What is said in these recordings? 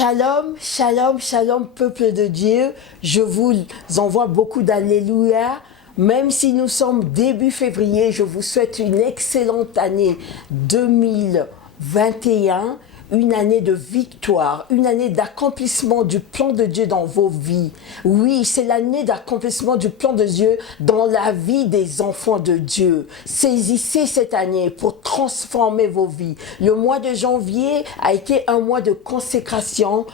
Shalom, shalom, shalom, peuple de Dieu. Je vous envoie beaucoup d'alléluia. Même si nous sommes début février, je vous souhaite une excellente année 2021. Une année de victoire, une année d'accomplissement du plan de Dieu dans vos vies. Oui, c'est l'année d'accomplissement du plan de Dieu dans la vie des enfants de Dieu. Saisissez cette année pour transformer vos vies. Le mois de janvier a été un mois de consécration.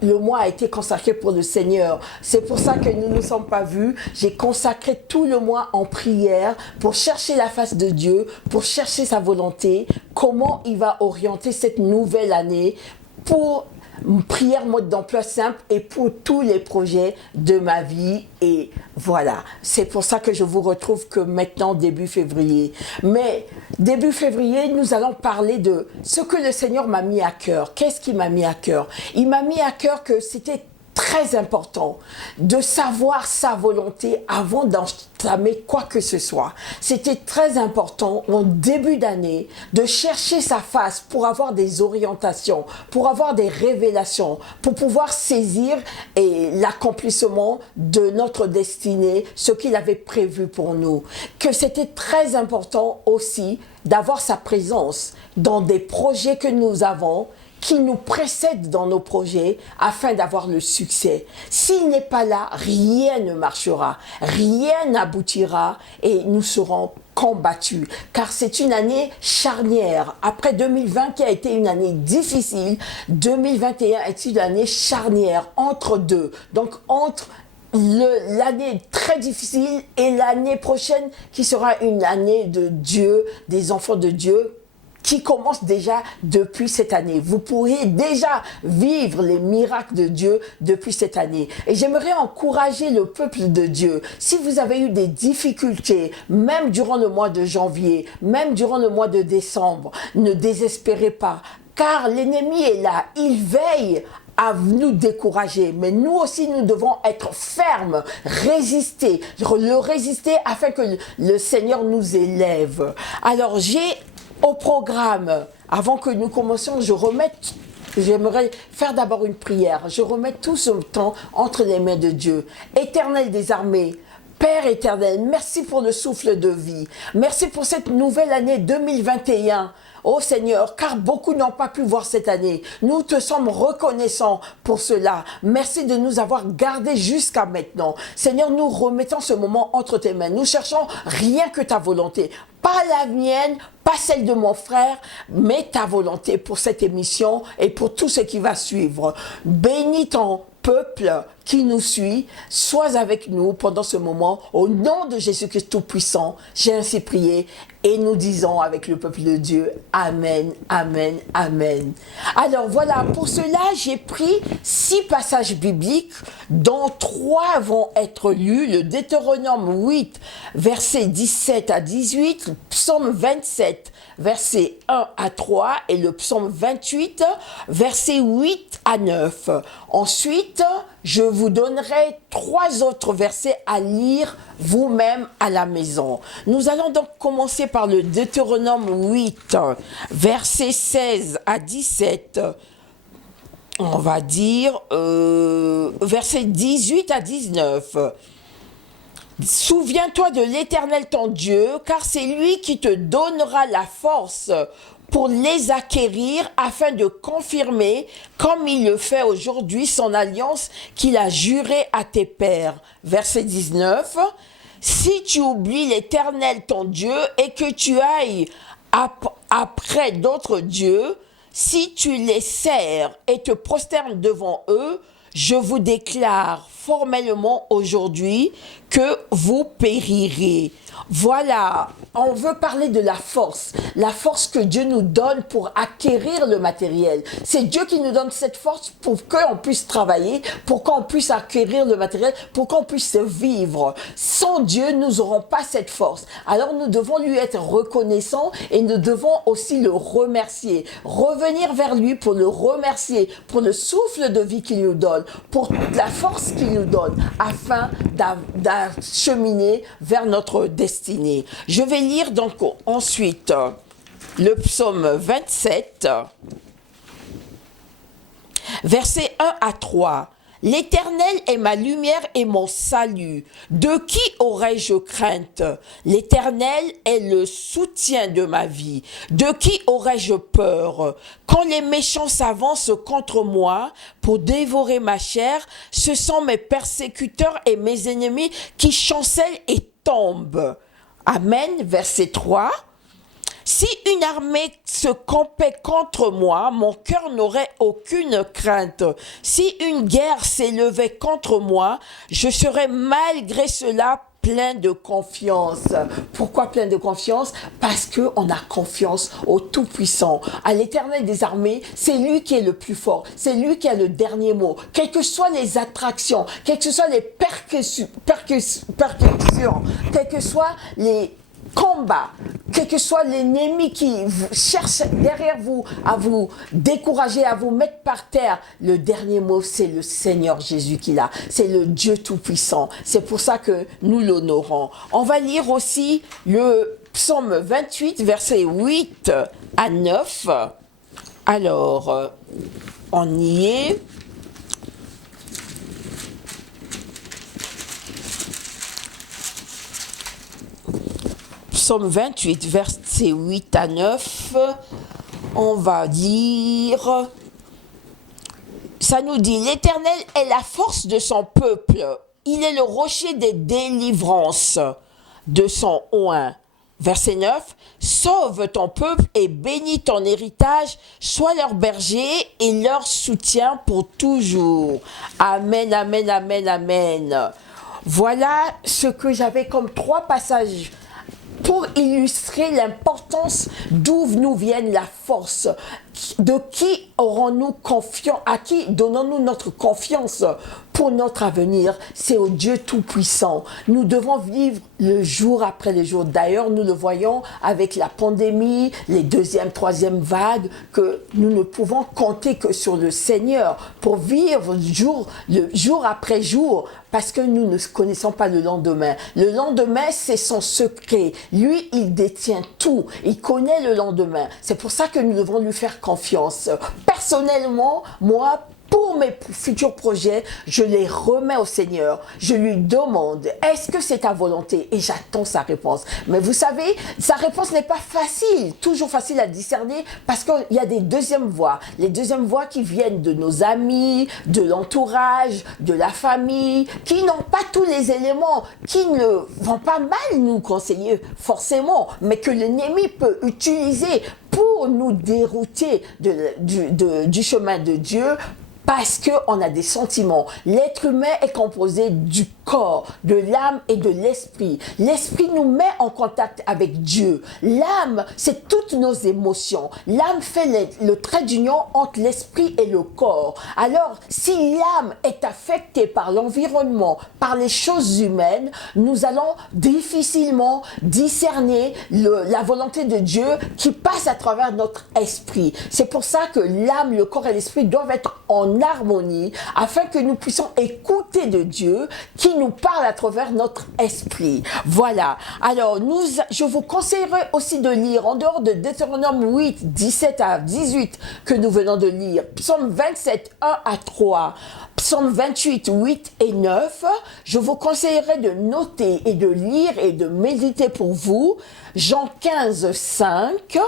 Le mois a été consacré pour le Seigneur. C'est pour ça que nous ne nous sommes pas vus. J'ai consacré tout le mois en prière pour chercher la face de Dieu, pour chercher sa volonté, comment il va orienter cette nouvelle année pour une prière mode d'emploi simple et pour tous les projets de ma vie. Et voilà, c'est pour ça que je vous retrouve que maintenant, début février. Mais début février, nous allons parler de ce que le Seigneur m'a mis à cœur. Qu'est-ce qu'il m'a mis à cœur? Il m'a mis à cœur que c'était très important de savoir sa volonté avant d'entamer quoi que ce soit. C'était très important en début d'année de chercher sa face pour avoir des orientations, pour avoir des révélations, pour pouvoir saisir l'accomplissement de notre destinée, ce qu'il avait prévu pour nous. Que c'était très important aussi d'avoir sa présence dans des projets que nous avons, qui nous précède dans nos projets afin d'avoir le succès. S'il n'est pas là, rien ne marchera, rien n'aboutira et nous serons combattus. Car c'est une année charnière. Après 2020 qui a été une année difficile, 2021 est une année charnière entre deux. Donc entre l'année très difficile et l'année prochaine qui sera une année de Dieu, des enfants de Dieu, qui commence déjà depuis cette année. Vous pourrez déjà vivre les miracles de Dieu depuis cette année. Et j'aimerais encourager le peuple de Dieu. Si vous avez eu des difficultés, même durant le mois de janvier, même durant le mois de décembre, ne désespérez pas, car l'ennemi est là. Il veille à nous décourager, mais nous aussi nous devons être fermes, résister, le résister afin que le Seigneur nous élève. Alors au programme, avant que nous commencions, j'aimerais faire d'abord une prière. Je remets tout ce temps entre les mains de Dieu. Éternel des armées, Père éternel, merci pour le souffle de vie. Merci pour cette nouvelle année 2021. Oh Seigneur, car beaucoup n'ont pas pu voir cette année. Nous te sommes reconnaissants pour cela. Merci de nous avoir gardés jusqu'à maintenant. Seigneur, nous remettons ce moment entre tes mains. Nous cherchons rien que ta volonté. Pas la mienne, pas celle de mon frère, mais ta volonté pour cette émission et pour tout ce qui va suivre. Bénis ton peuple qui nous suit, sois avec nous pendant ce moment. Au nom de Jésus-Christ Tout-Puissant, j'ai ainsi prié et nous disons avec le peuple de Dieu, Amen, Amen, Amen. Alors voilà, pour cela, j'ai pris 6 passages bibliques, dont 3 vont être lus. Le Deutéronome 8, versets 17 à 18, le Psaume 27, versets 1 à 3 et le Psaume 28, versets 8 à 9. Ensuite, je vous donnerai 3 autres versets à lire vous-même à la maison. Nous allons donc commencer par le Deutéronome 8, versets 16 à 17. On va dire versets 18 à 19. Souviens-toi de l'Éternel ton Dieu, car c'est lui qui te donnera la force pour les acquérir afin de confirmer, comme il le fait aujourd'hui, son alliance qu'il a jurée à tes pères. Verset 19. Si tu oublies l'Éternel ton Dieu et que tu ailles après d'autres dieux, si tu les sers et te prosternes devant eux, je vous déclare formellement aujourd'hui que vous périrez. Voilà, on veut parler de la force que Dieu nous donne pour acquérir le matériel. C'est Dieu qui nous donne cette force pour qu'on puisse travailler, pour qu'on puisse acquérir le matériel, pour qu'on puisse vivre. Sans Dieu, nous n'aurons pas cette force. Alors nous devons lui être reconnaissants et nous devons aussi le remercier. Revenir vers lui pour le remercier, pour le souffle de vie qu'il nous donne, pour la force qu'il nous donne, afin d'acheminer vers notre destinée. Je vais lire donc ensuite le psaume 27. Versets 1 à 3. L'Éternel est ma lumière et mon salut. De qui aurais-je crainte? L'Éternel est le soutien de ma vie. De qui aurais-je peur? Quand les méchants s'avancent contre moi pour dévorer ma chair, ce sont mes persécuteurs et mes ennemis qui chancellent et tombent. Amen. Verset 3. Si une armée se campait contre moi, mon cœur n'aurait aucune crainte. Si une guerre s'élevait contre moi, je serais malgré cela plein de confiance. Pourquoi plein de confiance? Parce qu'on a confiance au Tout-Puissant, à l'Éternel des armées. C'est lui qui est le plus fort. C'est lui qui a le dernier mot. Quelles que soient les attractions, quelles que soient les percussions, quels que soient les combat, quel que soit l'ennemi qui cherche derrière vous à vous décourager, à vous mettre par terre, le dernier mot, c'est le Seigneur Jésus qui l'a. C'est le Dieu Tout-Puissant. C'est pour ça que nous l'honorons. On va lire aussi le psaume 28, versets 8 à 9. Alors, on y est. Psaume 28, versets 8 à 9, on va lire, ça nous dit, l'Éternel est la force de son peuple, il est le rocher des délivrances de son oint. Verset 9, sauve ton peuple et bénis ton héritage, sois leur berger et leur soutien pour toujours. Amen, amen, amen, amen. Voilà ce que j'avais comme 3 passages pour illustrer l'importance d'où nous vienne la force, de qui aurons-nous confiance, à qui donnons-nous notre confiance pour notre avenir. C'est au Dieu Tout-Puissant. Nous devons vivre le jour après le jour. D'ailleurs, nous le voyons avec la pandémie, les 2e, 3e vagues, que nous ne pouvons compter que sur le Seigneur pour vivre jour après jour, parce que nous ne connaissons pas le lendemain. Le lendemain, c'est son secret. Lui, il détient tout. Il connaît le lendemain. C'est pour ça que nous devons lui faire confiance. Personnellement, moi, pour mes futurs projets, je les remets au Seigneur. Je lui demande, est-ce que c'est ta volonté? Et j'attends sa réponse. Mais vous savez, sa réponse n'est pas facile, toujours facile à discerner, parce qu'il y a des deuxièmes voix. Les deuxièmes voix qui viennent de nos amis, de l'entourage, de la famille, qui n'ont pas tous les éléments, qui ne vont pas mal nous conseiller forcément, mais que l'ennemi peut utiliser pour nous dérouter du chemin de Dieu, parce qu'on a des sentiments. L'être humain est composé du corps, de l'âme et de l'esprit. L'esprit nous met en contact avec Dieu. L'âme, c'est toutes nos émotions. L'âme fait le trait d'union entre l'esprit et le corps. Alors, si l'âme est affectée par l'environnement, par les choses humaines, nous allons difficilement discerner la volonté de Dieu qui passe à travers notre esprit. C'est pour ça que l'âme, le corps et l'esprit doivent être en harmonie, afin que nous puissions écouter de Dieu qui nous parle à travers notre esprit. Voilà. Alors, je vous conseillerais aussi de lire, en dehors de Deutéronome 8, 17 à 18, que nous venons de lire, Psaume 27, 1 à 3, Psaume 28, 8 et 9, je vous conseillerais de noter et de lire et de méditer pour vous, Jean 15, 5,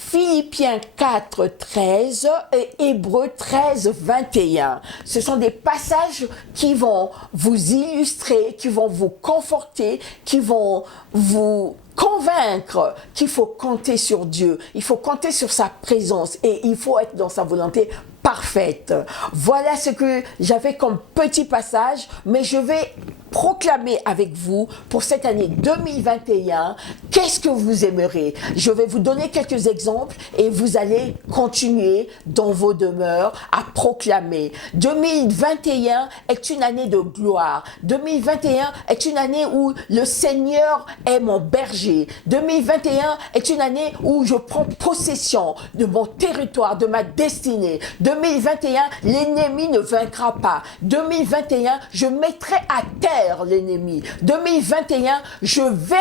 Philippiens 4, 13 et Hébreux 13, 21. Ce sont des passages qui vont vous illustrer, qui vont vous conforter, qui vont vous convaincre qu'il faut compter sur Dieu, il faut compter sur sa présence et il faut être dans sa volonté parfaite. Voilà ce que j'avais comme petit passage, mais je vais proclamer avec vous pour cette année 2021, qu'est-ce que vous aimerez? Je vais vous donner quelques exemples et vous allez continuer dans vos demeures à proclamer. 2021 est une année de gloire. 2021 est une année où le Seigneur est mon berger. 2021 est une année où je prends possession de mon territoire, de ma destinée. 2021, l'ennemi ne vaincra pas. 2021, je mettrai à terre derrière l'ennemi. 2021, je vais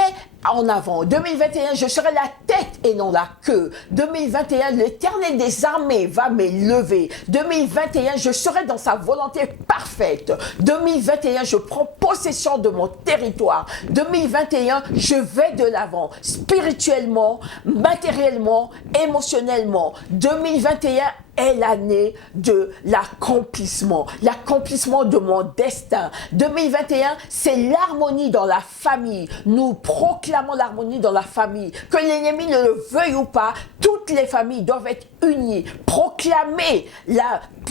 en avant. 2021, je serai la tête et non la queue. 2021, l'Éternel des armées va m'élever. 2021, je serai dans sa volonté parfaite. 2021, je prends possession de mon territoire. 2021, je vais de l'avant, spirituellement, matériellement, émotionnellement. 2021 est l'année de l'accomplissement de mon destin. 2021, c'est l'harmonie dans la famille. Nous proclamons l'harmonie dans la famille. Que l'ennemi ne le veuille ou pas, toutes les familles doivent être unies.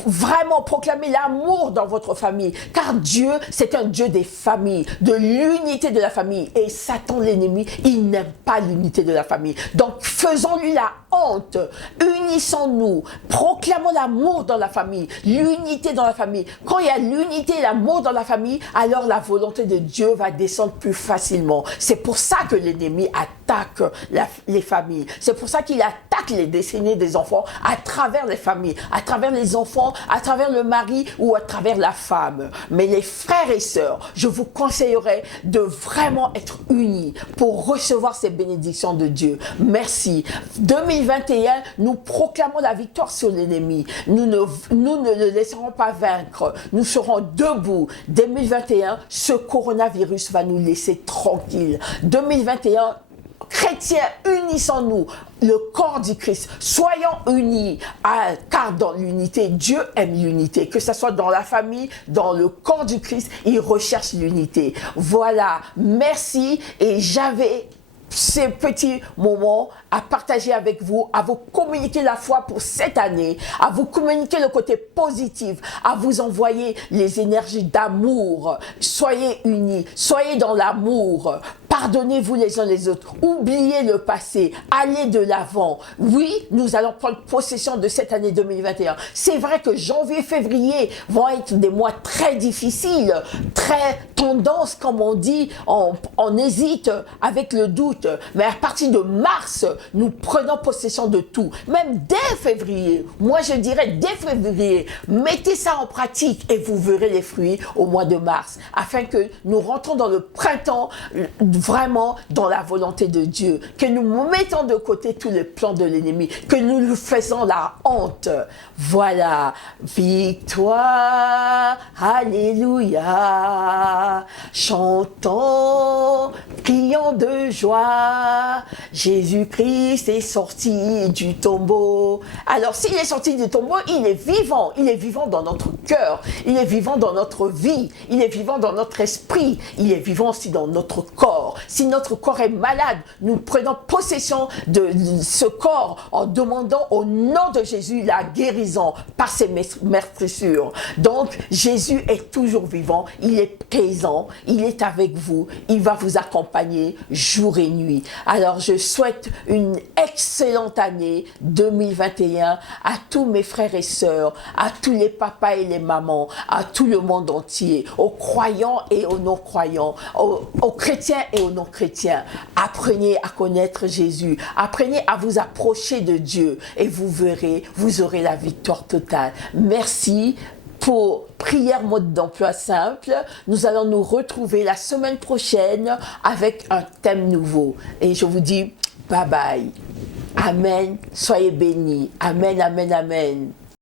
Vraiment proclamer l'amour dans votre famille. Car Dieu, c'est un Dieu des familles, de l'unité de la famille. Et Satan, l'ennemi, il n'aime pas l'unité de la famille. Donc, faisons-lui la honte. Unissons-nous. Proclamons l'amour dans la famille, l'unité dans la famille. Quand il y a l'unité et l'amour dans la famille, alors la volonté de Dieu va descendre plus facilement. C'est pour ça que l'ennemi attaque les familles. C'est pour ça qu'il attaque les destinées des enfants à travers les familles, à travers les enfants, à travers le mari ou à travers la femme. Mais les frères et sœurs, je vous conseillerais de vraiment être unis pour recevoir ces bénédictions de Dieu. Merci. 2021, nous proclamons la victoire sur l'ennemi. Nous ne le laisserons pas vaincre. Nous serons debout. 2021, ce coronavirus va nous laisser tranquilles. 2021, chrétiens, unissons-nous, le corps du Christ, soyons unis, car dans l'unité, Dieu aime l'unité, que ce soit dans la famille, dans le corps du Christ, il recherche l'unité. Voilà, merci, et j'avais ces petits moments à partager avec vous, à vous communiquer la foi pour cette année, à vous communiquer le côté positif, à vous envoyer les énergies d'amour. Soyez unis, soyez dans l'amour, pardonnez-vous les uns les autres, oubliez le passé, allez de l'avant. Oui, nous allons prendre possession de cette année 2021. C'est vrai que janvier, février vont être des mois très difficiles, très tendance, comme on dit, on hésite avec le doute. Mais à partir de mars, nous prenons possession de tout. Même dès février, moi je dirais dès février, mettez ça en pratique et vous verrez les fruits au mois de mars. Afin que nous rentrons dans le printemps, vraiment dans la volonté de Dieu. Que nous mettons de côté tous les plans de l'ennemi. Que nous lui faisons la honte. Voilà. Victoire. Alléluia. Chantons, crions de joie. Jésus-Christ est sorti du tombeau. Alors, s'il est sorti du tombeau, il est vivant. Il est vivant dans notre cœur. Il est vivant dans notre vie. Il est vivant dans notre esprit. Il est vivant aussi dans notre corps. Si notre corps est malade, nous prenons possession de ce corps en demandant au nom de Jésus la guérison par ses meurtrissures. Donc, Jésus est toujours vivant. Il est présent. Il est avec vous. Il va vous accompagner jour et nuit. Alors, je souhaite une excellente année 2021 à tous mes frères et sœurs, à tous les papas et les mamans, à tout le monde entier, aux croyants et aux non-croyants, aux chrétiens et aux non-chrétiens. Apprenez à connaître Jésus, apprenez à vous approcher de Dieu et vous verrez, vous aurez la victoire totale. Merci. Pour prière mode d'emploi simple, nous allons nous retrouver la semaine prochaine avec un thème nouveau. Et je vous dis bye bye. Amen. Soyez bénis. Amen, amen, amen.